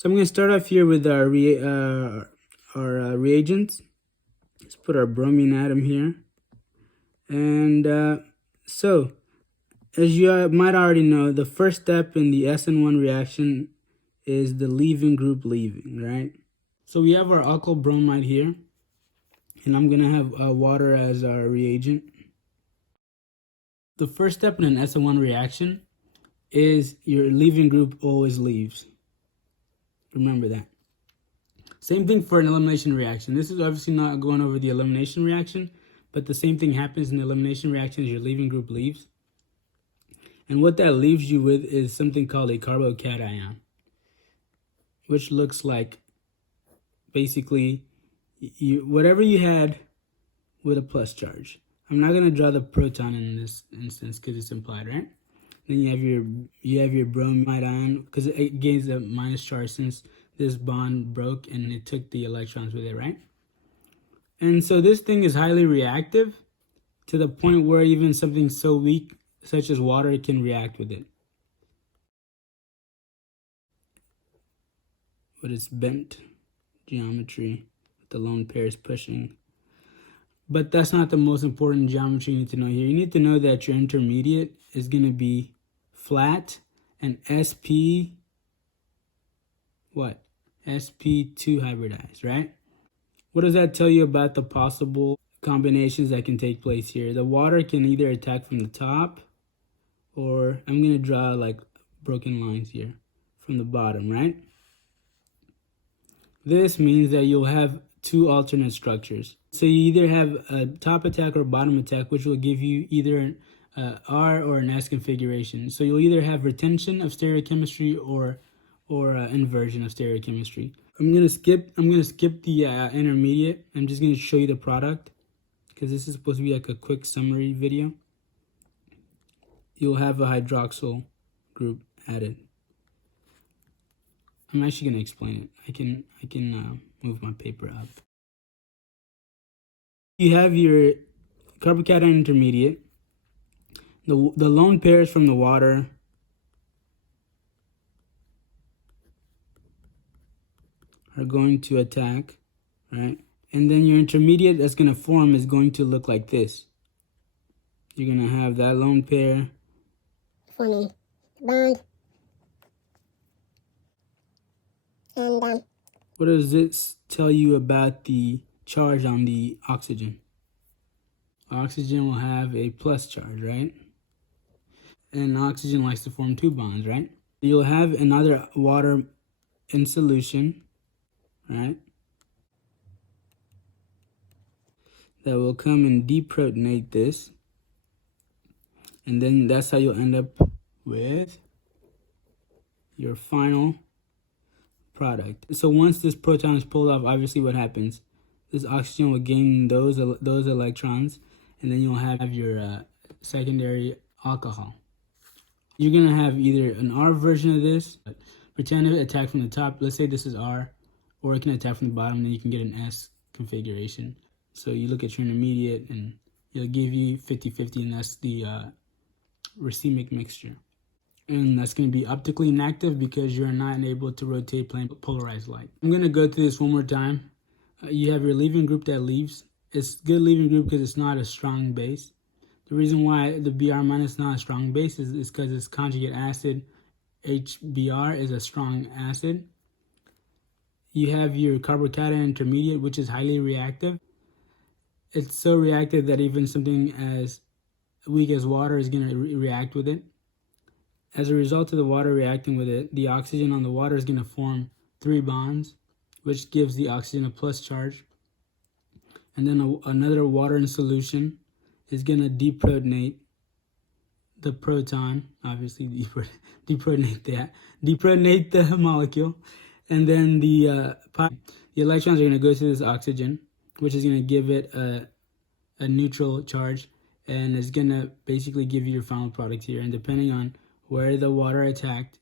So I'm going to start off here with our reagents. Let's put our bromine atom here. And so, as you might already know, the first step in the SN1 reaction is the leaving group leaving, right? So we have our alkyl bromide here, and I'm going to have water as our reagent. The first step in an SN1 reaction is your leaving group always leaves. Remember that. Same thing for an elimination reaction. This is obviously not going over the elimination reaction, but the same thing happens in the elimination reaction as your leaving group leaves. And what that leaves you with is something called a carbocation, which looks like basically whatever you had with a plus charge. I'm not going to draw the proton in this instance because it's implied, right? Then you have your bromide ion because it gains a minus charge since this bond broke and it took the electrons with it, right? And so this thing is highly reactive to the point where even something so weak such as water can react with it. But it's bent geometry with the lone pairs pushing. But that's not the most important geometry you need to know here. You need to know that your intermediate is going to be flat and sp2 hybridized, right? What does that tell you about the possible combinations that can take place here? The water can either attack from the top, or I'm going to draw like broken lines here from the bottom, right? This means that you'll have two alternate structures. So you either have a top attack or bottom attack, which will give you either an R or an S configuration. So you'll either have retention of stereochemistry or inversion of stereochemistry. I'm gonna skip the intermediate. I'm just gonna show you the product because this is supposed to be like a quick summary video. You'll have a hydroxyl group added. I'm actually gonna explain it. I can move my paper up. You have your carbocation intermediate. The lone pairs from the water are going to attack, right? And then your intermediate that's going to form is going to look like this. You're going to have that lone pair forming bond. And what does this tell you about the charge on the oxygen? Oxygen will have a plus charge, right? And oxygen likes to form two bonds, right? You'll have another water in solution, right? That will come and deprotonate this. And then that's how you'll end up with your final product. So once this proton is pulled off, obviously what happens? This oxygen will gain those electrons, and then you'll have your secondary alcohol. You're going to have either an R version of this, pretend to attack from the top. Let's say this is R, or it can attack from the bottom, then you can get an S configuration. So you look at your intermediate, and it'll give you 50-50, and that's the racemic mixture. And that's going to be optically inactive because you're not able to rotate plane polarized light. I'm going to go through this one more time. You have your leaving group that leaves. It's good leaving group because it's not a strong base. The reason why the Br minus is not a strong base is because its conjugate acid, HBr, is a strong acid. You have your carbocation intermediate, which is highly reactive. It's so reactive that even something as weak as water is going to react with it. As a result of the water reacting with it, the oxygen on the water is going to form 3 bonds, which gives the oxygen a plus charge. And then another water in solution is going to deprotonate the proton, obviously deprotonate the molecule. And then the electrons are going to go to this oxygen, which is going to give it a neutral charge, and it's going to basically give you your final product here. And depending on where the water attacked,